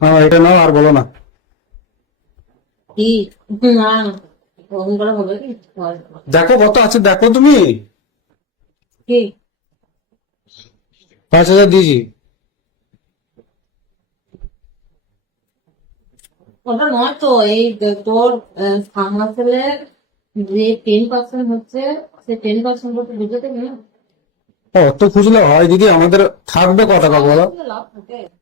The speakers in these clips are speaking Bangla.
হ্যাঁ এটা নাও আর বলো না। দেখো কত আছে দেখো তুমি। পাঁচ হাজার দিয়েছি। ওটা নয় তো এই তোর যে টেন পার্সেন্ট হচ্ছে সে টেন পার্সেন্ট করতে বুঝতে না অত খুঁজলে হয় দিদি আমাদের থাকবে কত টাকা বলো লাভ থাকে। ফার্মাসেল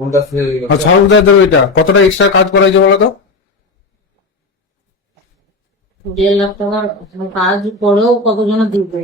এটা কতটা এক্সট্রা কাজ করা বলো তো? দেড় লাখ টাকার কাজ করেও কতজনে দিবে?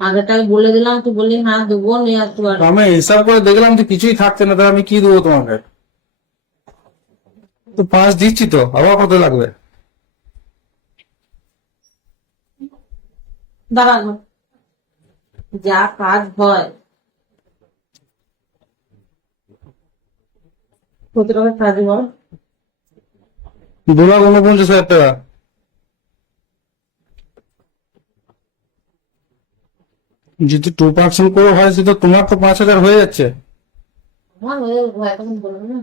আগেটাই বলে দিলাম তুই বললি হ্যাঁ দেবো নিয়ে আসতে পারব আমি হিসাব করে দেখলাম যে কিছুই থাকছে না তাহলে আমি কি দেবো তোমাকে? তো পাঁচ দিচ্ছি তো আবার কত লাগবে? দাঁড়ানো। যা কাজ হয় কত টাকা কাজ বল দু লাখ উনপঞ্চাশ হাজার টাকা। যদি টু পার্সেন্ট করে হয় সেটা তোমার তো পাঁচ হাজার হয়ে যাচ্ছে। আমার হয়ে এখন বলব না।